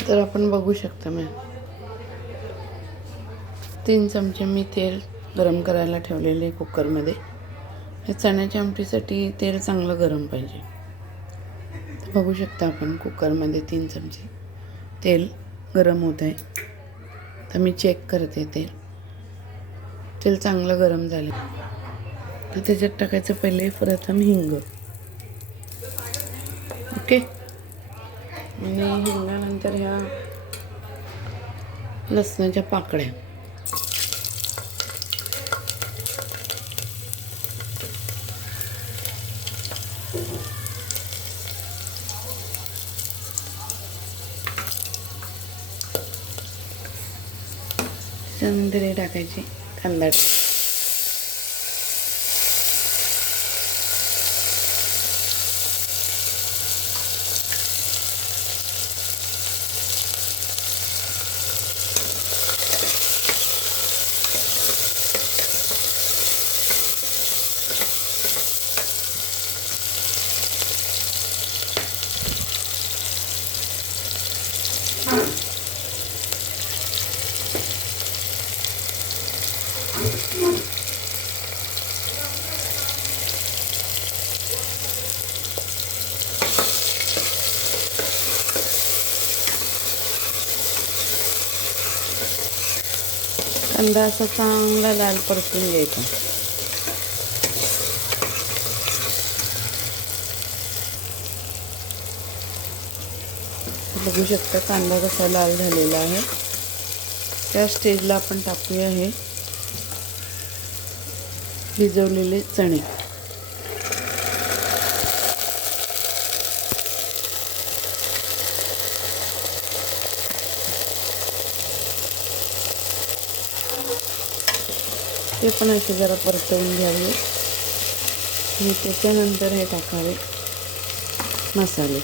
तर आपण बघू शकता मी 3 चमचे मी तेल गरम करायला ठेवलेले कुकरमध्ये. हे चण्याच्या आमटीसाठी तेल चांगलं गरम पाहिजे. बघू शकता आपण कुकरमध्ये 3 चमचे तेल गरम होत आहे. तर मी चेक करते तेल चांगलं गरम झालं. तर त्याच्यात टाकायचं पहिले प्रथम हिंग. ओके. आणि हिंगानंतर ह्या लसणाच्या पाकळ्या. त्यानंतर हे टाकायचे कांदा. कांदा असा चांगला लाल परतून घ्यायचा. बघू शकता कांदा कसा लाल झालेला आहे. त्या स्टेजला आपण टाकूया हे भिजवलेले चणे. ते पण असे जरा परतवून घ्यावे आणि त्याच्यानंतर हे टाकावे मसाले.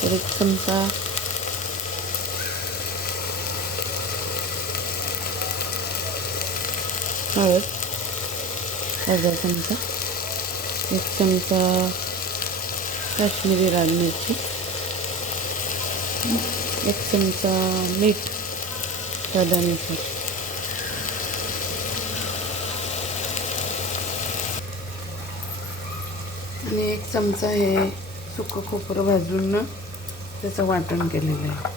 तर 1 चमचा हळद, अर्धा चमचा, 1 चमचा काश्मीरी लाल मिरची, 1 चमचा मीठ स्वादानुसार, आणि 1 चमचा हे सुकं खोबरं भाजून त्याचं वाटण केलेलं आहे.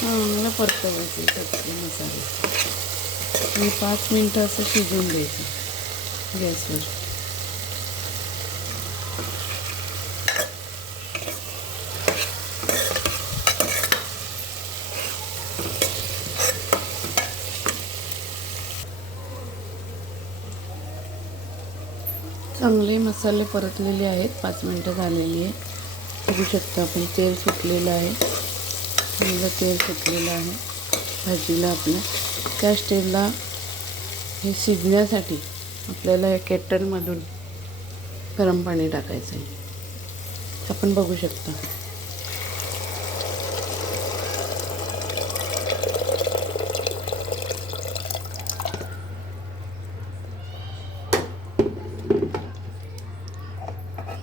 चांगलं परतवायचे सगळे मसाले आणि 5 मिनटं असं शिजवून द्यायचं गॅसवर. चांगले मसाले परतलेले आहेत. 5 मिनटं झालेली आहे. बघू शकता आपण तेल सुटलेलं आहे. चांगलं तेल सुटलेलं आहे भाजीला आपल्या. त्या स्टेजला हे शिजण्यासाठी आपल्याला या केटलमधून गरम पाणी टाकायचं आहे. आपण बघू शकता.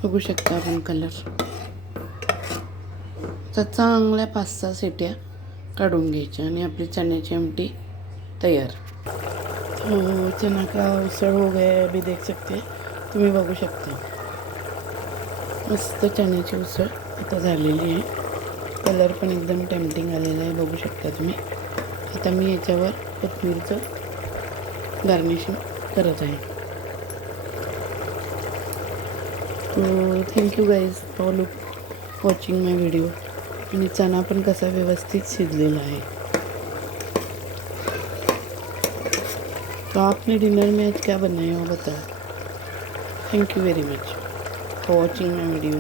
बघू शकता आपण कलर. तर चांगल्या 5-6 शिट्या काढून घ्यायच्या आणि आपली चण्याची आमटी तयार. तो चना का उसळ हो गया अभी देख सकते. तुम्ही बघू शकता मस्त चण्याची उसळ आता झालेली आहे. कलर पण एकदम टेम्पटिंग आलेला आहे. बघू शकता तुम्ही. आता मी याच्यावर कोथिंबीरचं गार्निशिंग करत आहे. तो thank you guys for watching my video. आणि चना पण कसा व्यवस्थित शिजलेला आहे. तो आपने डिनर में आज क्या बनाया हो बताओ. Thank you very much for watching my video.